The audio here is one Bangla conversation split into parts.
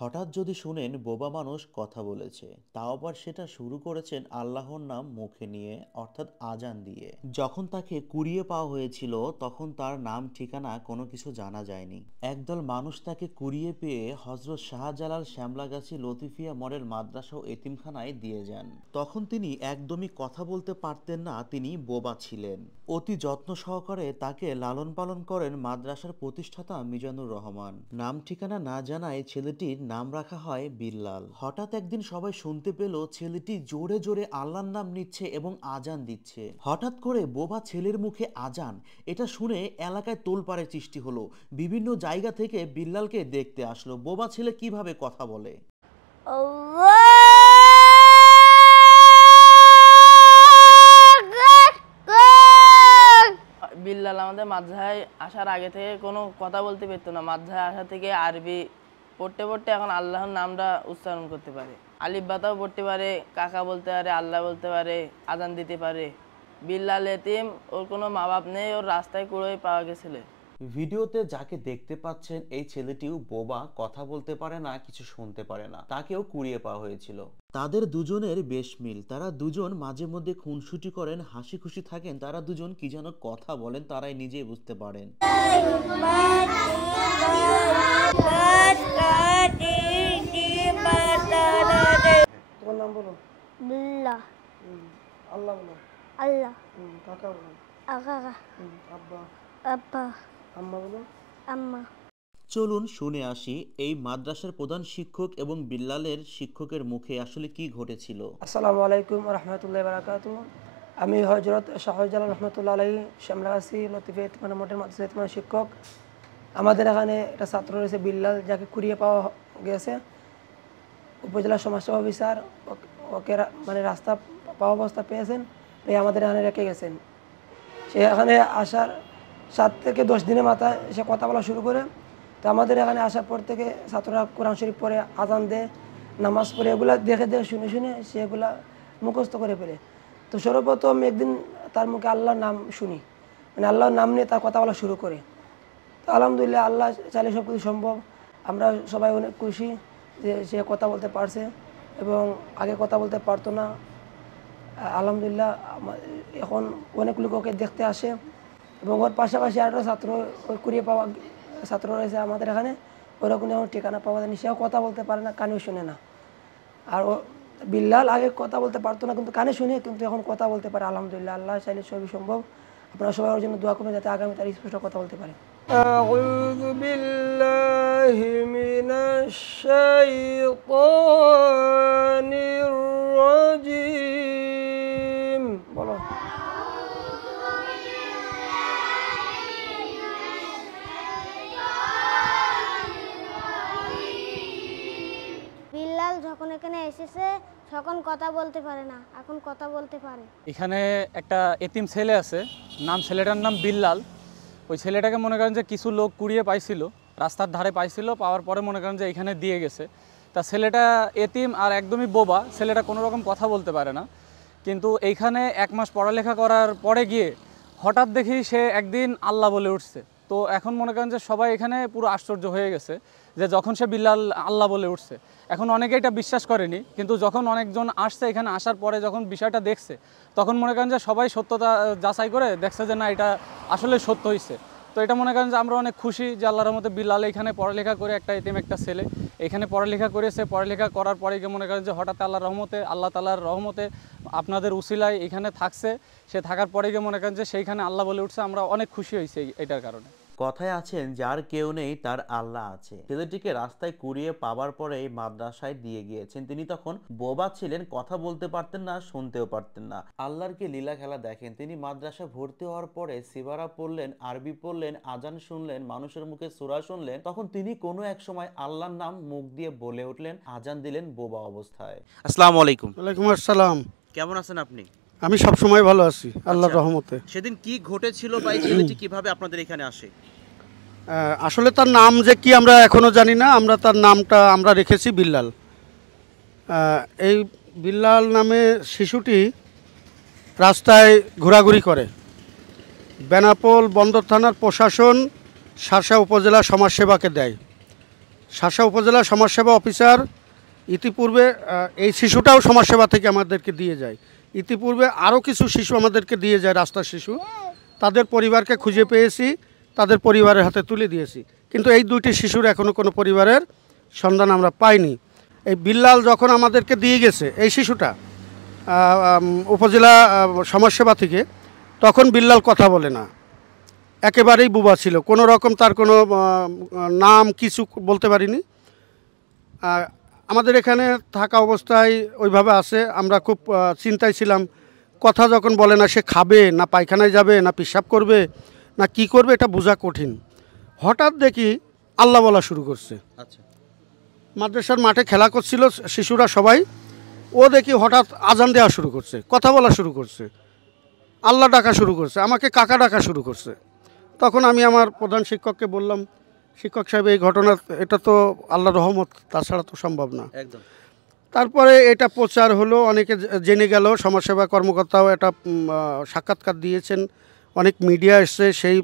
হঠাৎ যদি শুনেন বোবা মানুষ কথা বলেছে, তাও আবার সেটা শুরু করেছেন আল্লাহর নাম মুখে নিয়ে, অর্থাৎ আজান দিয়ে। যখন তাকে কুড়িয়ে পাওয়া হয়েছিল তখন তার নাম ঠিকানা কোনো কিছু জানা যায়নি। একদল মানুষ তাকে কুড়িয়ে পেয়ে হজরত শাহজালাল শ্যামলাগাছি লতিফিয়া মডেল মাদ্রাসা ও এতিমখানায় দিয়ে যান। তখন তিনি একদমই কথা বলতে পারতেন না, তিনি বোবা ছিলেন। অতি যত্ন সহকারে তাকে লালন পালন করেন মাদ্রাসার প্রতিষ্ঠাতা মিজানুর রহমান। নাম ঠিকানা না জানায় ছেলেটির নাম রাখা হয় বিল্লাল। হঠাৎ একদিন সবাই শুনতে পেল ছেলেটি জোরে জোরে আল্লাহর নাম নিচ্ছে এবং আজান দিচ্ছে। হঠাৎ করে বোবা ছেলের মুখে আজান, এটা শুনে এলাকায় তোলপাড়ের সৃষ্টি হলো। বিভিন্ন জায়গা থেকে বিল্লালকে দেখতে আসলো বোবা ছেলে কিভাবে কথা বলে। বিল্লাল আমাদের মাদ্রাসায় আসার আগে থেকে কোনো কথা বলতে পারতো না। মাদ্রাসায় আসা থেকে আরবি পড়তে পড়তে এখন আল্লাহর নামটা উচ্চারণ করতে পারে, আলিফ বাতাও পড়তে পারে, কাকা বলতে পারে, আল্লাহ বলতে পারে, আজান দিতে পারে। বিল্লাল এতিম, ওর কোনো মা বাপ নেই, ওর রাস্তায় কুড়োয় পাওয়া গেছিল। ভিডিওতে যাকে দেখতে পাচ্ছেন এই ছেলেটিও বোবা, কথা বলতে পারে না, কিছু শুনতে পারে না, তাকেও কুড়িয়ে পাওয়া হয়েছিল। তাদের দুজনের বেশ মিল, তারা দুজন মাঝে মধ্যে খুনসুটি করেন, হাসি খুশি থাকেন। তারা দুজন কি যেন কথা বলেন, তারাই নিজেই বুঝতে পারেন। তোমার নাম বলো। বিল্লাহ। আল্লাহ বলো। আল্লাহ। কাকা বলো। কাকা। আব্বা। আব্বা। আম্মা বলো। আম্মা। চলুন শুনে আসি এই মাদ্রাসার প্রধান শিক্ষক এবং বিল্লালের শিক্ষকের মুখে আসলে কি ঘটেছিল। আসসালামু আলাইকুম রহমতুল্লাহ বারাকাতু। আমি হজরত শাহজালাল রহমতুল্লাহ আলাইহি শ্যামলাগাছি লতিফিয়া এতিমখানা মডেল মাদ্রাসা এতিমখানার শিক্ষক। আমাদের এখানে একটা ছাত্র রয়েছে বিল্লাল, যাকে কুড়িয়ে পাওয়া গেছে। উপজেলা সমাজসেবা অফিসার ওকে মানে রাস্তা পাওয়া অবস্থা পেয়েছেন, পেয়ে আমাদের এখানে রেখে গেছেন। সে এখানে আসার 7 থেকে 10 দিনের মাথায় সে কথা বলা শুরু করে। তো আমাদের এখানে আসার পর থেকে ছাত্ররা কোরআন শরীফ পড়ে, আজান দেয়, নামাজ পড়ে, এগুলা দেখে দেখে শুনে শুনে সে এগুলা মুখস্থ করে ফেলে। তো সর্বপ্রথম একদিন তার মুখে আল্লাহর নাম শুনি, মানে আল্লাহর নাম নিয়ে তার কথা বলা শুরু করে। তো আলহামদুলিল্লাহ, আল্লাহ চাইলে সব কিছু সম্ভব। আমরা সবাই অনেক খুশি যে সে কথা বলতে পারছে এবং আগে কথা বলতে পারতো না। আলহামদুলিল্লাহ, এখন অনেক লোক ওকে দেখতে আসে এবং ওর পাশাপাশি আরও ছাত্র, ওই কুড়িয়ে পাওয়া ছাত্র রয়েছে আমাদের এখানে। ওরকম এখন ঠিকানা পাওয়া যায়নি, সেও কথা বলতে পারে না, কানেও শুনে না। আর ও বিল্লাল আগে কথা বলতে পারতো না, কিন্তু কানে শুনে কিন্তু এখন কথা বলতে পারে। আলহামদুলিল্লাহ, আল্লাহ চাইলে সবই সম্ভব। আপনারা সবাই ওর জন্য দোয়া করবেন যাতে আগামী তার স্পষ্ট কথা বলতে পারে। আউযু বিল্লাহি মিনাশ শাইতানির রাজিম। বলো। বিল্লাল যখন এখানে এসেছে তখন কথা বলতে পারে না, এখন কথা বলতে পারে। এখানে একটা এতিম ছেলে আছে, ছেলেটার নাম বিল্লাল। ওই ছেলেটাকে মনে করেন যে কিছু লোক কুড়িয়ে পাইছিল, রাস্তার ধারে পাইছিল, পাওয়ার পরে মনে করেন যে এখানে দিয়ে গেছে। তা ছেলেটা এতিম আর একদমই বোবা, ছেলেটা কোনো রকম কথা বলতে পারে না। কিন্তু এইখানে 1 মাস পড়ালেখা করার পরে গিয়ে হঠাৎ দেখি সে একদিন আল্লাহ বলে উঠছে। তো এখন মনে করেন যে সবাই এখানে পুরো আশ্চর্য হয়ে গেছে যে যখন সে বিল্লাল আল্লাহ বলে উঠছে। এখন অনেকে এটা বিশ্বাস করেনি, কিন্তু যখন অনেকজন আসছে এখানে, আসার পরে যখন বিষয়টা দেখছে, তখন মনে করেন যে সবাই সত্যতা যাচাই করে দেখছে যে না, এটা আসলে সত্য হয়েছে। তো এটা মনে করেন যে আমরা অনেক খুশি যে আল্লাহর রহমতে বিল্লাল এখানে পড়ালেখা করে, একটা এতিম একটা ছেলে এখানে পড়ালেখা করেছে। পড়ালেখা করার পরে গিয়ে মনে করেন যে হঠাৎ আল্লাহ তাআলার রহমতে আপনাদের উসিলায় এখানে থাকছে। সে থাকার পরে গিয়ে মনে করেন যে সেইখানে আল্লাহ বলে উঠছে। আমরা অনেক খুশি হয়েছি এটার কারণে। কথায় আছেন, যার কেউ নেই তার আল্লাহ আছে। ছেলেটিকে রাস্তায় কুড়িয়ে পাবার পরে এই মাদ্রাসায় দিয়ে গিয়েছেন। তিনি তখন বোবা ছিলেন, কথা বলতে পারতেন না, শুনতেও পারতেন না। আল্লাহর কি লীলা খেলা দেখেন। তিনি মাদ্রাসায় ভর্তি হওয়ার পরে সিবারা পড়লেন, আরবি পড়লেন, আজান শুনলেন, মানুষের মুখে সূরা শুনলেন। তখন তিনি কোনো এক সময় আল্লাহর নাম মুখ দিয়ে বলে উঠলেন, আজান দিলেন বোবা অবস্থায়। আসসালামু আলাইকুম। ওয়ালাইকুম আসসালাম। কেমন আছেন আপনি? আমি সব সময় ভালো আছি আল্লাহর রহমতে। সেদিন কি ঘটেছিল বা এই ছেলেটি কিভাবে আপনাদের এখানে আসে? আসলে তার নাম যে কি আমরা এখনো জানি না, আমরা তার নামটা আমরা রেখেছি বিল্লাল। এই বিল্লাল নামে শিশুটি রাস্তায় ঘোরাঘুরি করে। বেনাপোল বন্দর থানার প্রশাসন শার্শা উপজেলা সমাজসেবাকে দেয়। শাসা উপজেলা সমাজসেবা অফিসার ইতিপূর্বে এই শিশুটাও সমাজসেবা থেকে আমাদেরকে দিয়ে যায়। ইতিপূর্বে আরও কিছু শিশু আমাদেরকে দিয়ে যায়, রাস্তার শিশু। তাদের পরিবারকে খুঁজে পেয়েছি, তাদের পরিবারের হাতে তুলে দিয়েছি, কিন্তু এই দুইটি শিশুর এখনও কোনো পরিবারের সন্ধান আমরা পাইনি। এই বিল্লাল যখন আমাদেরকে দিয়ে গেছে এই শিশুটা উপজেলা সমাজসেবা থেকে, তখন বিল্লাল কথা বলে না, একেবারেই বুবা ছিল, কোনো রকম তার কোনো নাম কিছু বলতে পারিনি। আমাদের এখানে থাকা অবস্থায় ওইভাবে আছে, আমরা খুব চিন্তায় ছিলাম। কথা যখন বলে না, সে খাবে না পায়খানায় যাবে না পেশাব করবে না কি করবে, এটা বোঝা কঠিন। হঠাৎ দেখি আল্লাহ বলা শুরু করছে। আচ্ছা, মাদ্রাসার মাঠে খেলা করছিল শিশুরা সবাই, ও দেখি হঠাৎ আজান দেওয়া শুরু করছে, কথা বলা শুরু করছে, আল্লাহ ডাকা শুরু করছে, আমাকে কাকা ডাকা শুরু করছে। তখন আমি আমার প্রধান শিক্ষককে বললাম, শিক্ষক সাহেব এই ঘটনা, এটা তো আল্লাহর রহমত, তাছাড়া তো সম্ভব না। একদম। তারপরে এটা প্রচার হলো, অনেকে জেনে গেল, সমাজসেবা কর্মকর্তাও এটা সাক্ষাৎকার দিয়েছেন, অনেক মিডিয়া এসছে, সেই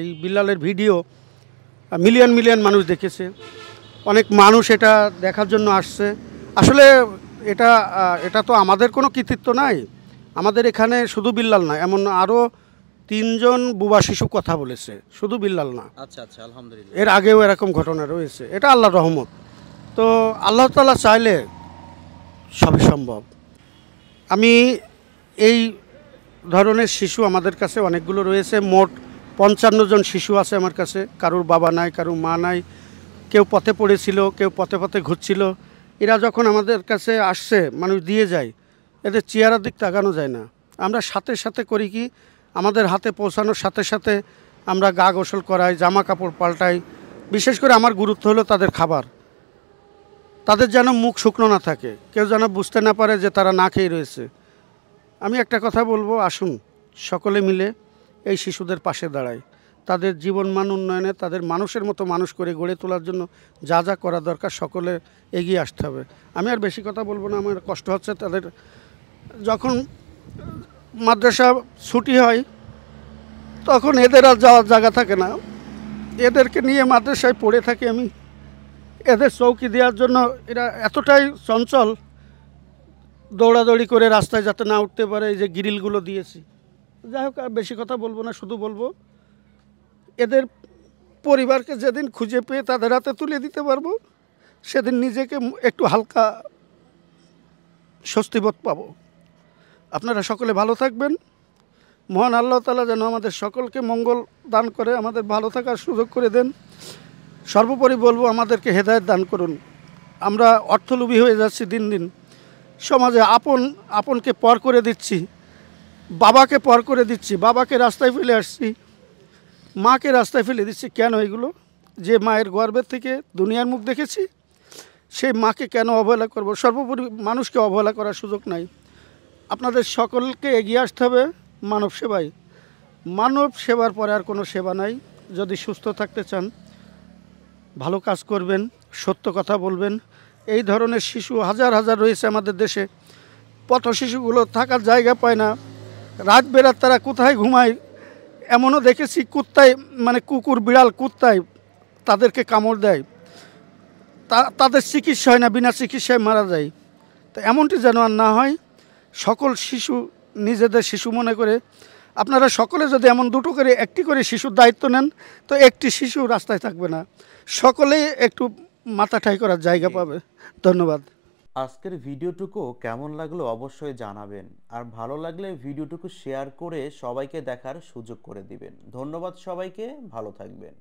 এই বিল্লালের ভিডিও মিলিয়ন মিলিয়ন মানুষ দেখেছে, অনেক মানুষ এটা দেখার জন্য আসছে। আসলে এটা তো আমাদের কোনো কৃতিত্ব নাই, আমাদের এখানে শুধু বিল্লাল না, এমন আরও 3 জন বুবা শিশু কথা বলেছে, শুধু বিল্লাল না। আচ্ছা আচ্ছা, আলহামদুলিল্লাহ। এর আগেও এরকম ঘটনা রয়েছে, এটা আল্লাহর রহমত। তো আল্লাহ তাআলা চাইলে সবই সম্ভব। আমি এই ধরনের শিশু আমাদের কাছে অনেকগুলো রয়েছে, মোট 55 জন শিশু আছে আমার কাছে। কারুর বাবা নাই, কারুর মা নাই, কেউ পথে পড়েছিল, কেউ পথে পথে ঘুরছিল। এরা যখন আমাদের কাছে আসছে, মানুষ দিয়ে যায়, এদের চেহারার দিক তাকানো যায় না। আমরা সাথে সাথে করি কি, আমাদের হাতে পৌঁছানোর সাথে সাথে আমরা গা গোসল করাই, জামা কাপড় পাল্টাই। বিশেষ করে আমার গুরুত্ব হলো তাদের খাবার, তাদের যেন মুখ শুকনো না থাকে, কেউ যেন বুঝতে না পারে যে তারা না খেয়ে রয়েছে। আমি একটা কথা বলবো, আসুন সকলে মিলে এই শিশুদের পাশে দাঁড়াই, তাদের জীবনমান উন্নয়নে, তাদের মানুষের মতো মানুষ করে গড়ে তোলার জন্য যা যা করা দরকার সকলে এগিয়ে আসতে হবে। আমি আর বেশি কথা বলবো না, আমার কষ্ট হচ্ছে। তাদের যখন মাদ্রাসা ছুটি হয়, তখন এদের আর যাওয়ার জায়গা থাকে না, এদেরকে নিয়ে মাদ্রাসায় পড়ে থাকি আমি। এদের চৌকি দেওয়ার জন্য এরা এতটাই চঞ্চল, দৌড়াদৌড়ি করে রাস্তায় যাতে না উঠতে পারে, এই যে গ্রিলগুলো দিয়েছি। যাই হোক, আর বেশি কথা বলবো না, শুধু বলবো এদের পরিবারকে যেদিন খুঁজে পেয়ে তাদের হাতে তুলে দিতে পারবো, সেদিন নিজেকে একটু হালকা স্বস্তিবোধ পাবো। আপনারা সকলে ভালো থাকবেন, মহান আল্লাহ তাআলা যেন আমাদের সকলকে মঙ্গল দান করে, আমাদের ভালো থাকার সুযোগ করে দেন। সর্বোপরি বলবো, আমাদেরকে হেদায়েত দান করুন। আমরা অর্থলোভী হয়ে যাচ্ছি দিন দিন, সমাজে আপনকে পর করে দিচ্ছি, বাবাকে পর করে দিচ্ছি, বাবাকে রাস্তায় ফেলে আসছি, মাকে রাস্তায় ফেলে দিচ্ছি। কেন এগুলো? যে মায়ের গর্ভের থেকে দুনিয়ার মুখ দেখেছি, সেই মাকে কেন অবহেলা করব? সর্বোপরি মানুষকে অবহেলা করার সুযোগ নাই। আপনাদের সকলকে এগিয়ে আসতে হবে মানব সেবায়। মানব সেবার পরে আর কোনো সেবা নাই। যদি সুস্থ থাকতে চান, ভালো কাজ করবেন, সত্য কথা বলবেন। এই ধরনের শিশু হাজার হাজার রয়েছে আমাদের দেশে। পথ শিশুগুলো থাকার জায়গা পায় না, রাত বেরাত তারা কোথায় ঘুমায়। এমনও দেখেছি কুত্তায়, মানে কুকুর বিড়াল কুত্তায় তাদেরকে কামড় দেয়, তাদের চিকিৎসা হয় না, বিনা চিকিৎসায় মারা যায়। তো এমনটি যেন আর না হয়। সকল শিশু নিজেদের শিশু মনে করে, আপনারা সকলে যদি এমন দুটো করে একটি করে শিশুর দায়িত্ব নেন, তো একটি শিশু রাস্তায় থাকবে না, সকলেই একটু মাথা ঠাই করার জায়গা পাবে। ধন্যবাদ। আজকের ভিডিওটুকু কেমন লাগলো অবশ্যই জানাবেন, আর ভালো লাগলে ভিডিওটুকু শেয়ার করে সবাইকে দেখার সুযোগ করে দিবেন। ধন্যবাদ সবাইকে, ভালো থাকবেন।